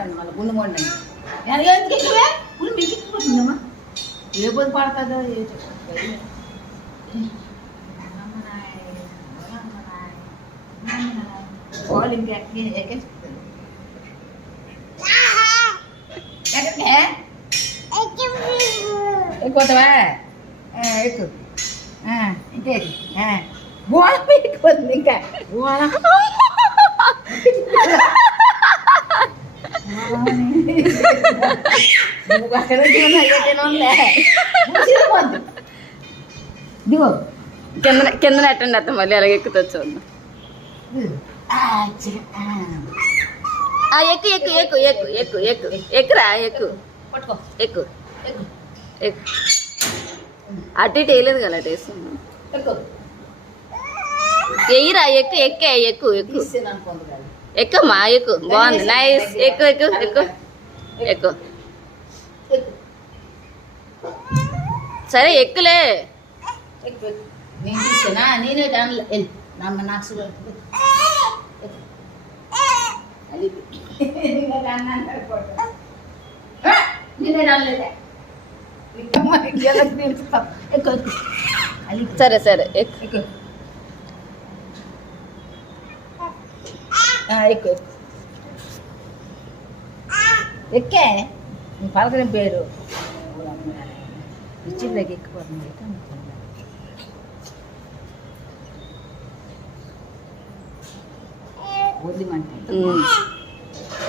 అంటాను మళ్ళీ గుండు మొండి ఎందుకు ఎక్కువే గుండు మీకు ఎక్కిపోతుందమ్మా ఏ పొద్దు పడుతుందో ఏ చెప్పండి వాళ్ళు ఇంకా ఎక్కేస్తుంది ఎక్కడికే ఎక్కువతావా ఎక్కువ ఇంకేది గోడ ఎక్కుతుంది ఇంకా గోడ కింద నెట్టండి అత్త మళ్ళీ అలాగే ఎక్కుతుంది చూద్దాం ఎక్కు ఎక్కు ఎక్కు ఎక్కు ఎక్కు ఎక్కు ఎక్కురా ఎక్కు ఎక్కు ఎక్కు అటు ఇటు వేయలేదు కదా అటు వేస్తుంది ఎయ్యిరా ఎక్కు ఎక్కే ఎక్కు ఎక్కు ఎక్కుమ్మా ఎక్కు బాగుంది నైస్ ఎక్కు ఎక్కు ఎక్కు ఎక్కు సరే ఎక్కులే నేను తీసానా నేనే వెళ్ళి నమ్మ నాకు నేనే రాలేదే సరే సరే ఎక్కు ఎక్కు ఎక్కు ఎక్కే పలకని పేరు ఇచ్చిళ్ళకి ఎక్కిపోతుంది వదిలిమంటే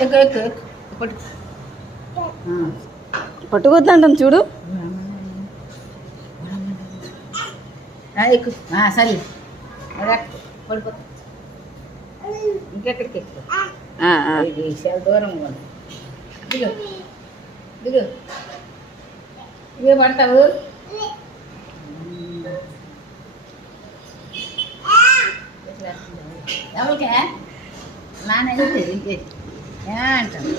ఎక్కు ఎక్కు ఎక్కు పట్టు పట్టుకొద్దంటాం చూడు ఎక్కు సరే పడిపో ఇంకెక్కడికి ఎక్కువ చాలా దూరం దిగు దిగు ఇవే పడతావు ఎవరికే నాన్న ఇంకే అంటాను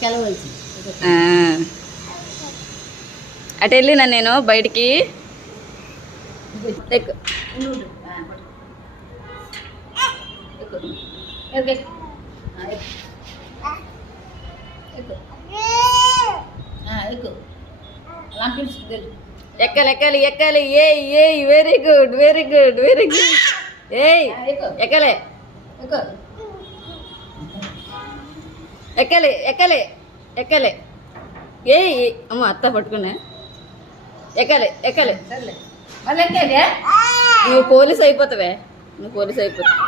కెలవలసి అటు వెళ్ళినా నేను బయటికి ఎక్కు ఎక్కాలి ఎక్కాలి ఎక్కాలి ఏయ్ ఏయ్ very good very good very good ఏయ్ ఎక్కాలి ఎక్కాలి ఎక్కాలి ఎక్కాలి ఏయ్ అమ్మ అత్త పట్టుకున్నా ఎక్కాలి ఎక్కాలి మళ్ళీ నువ్వు పోలీస్ అయిపోతావే నువ్వు పోలీస్ అయిపోతావు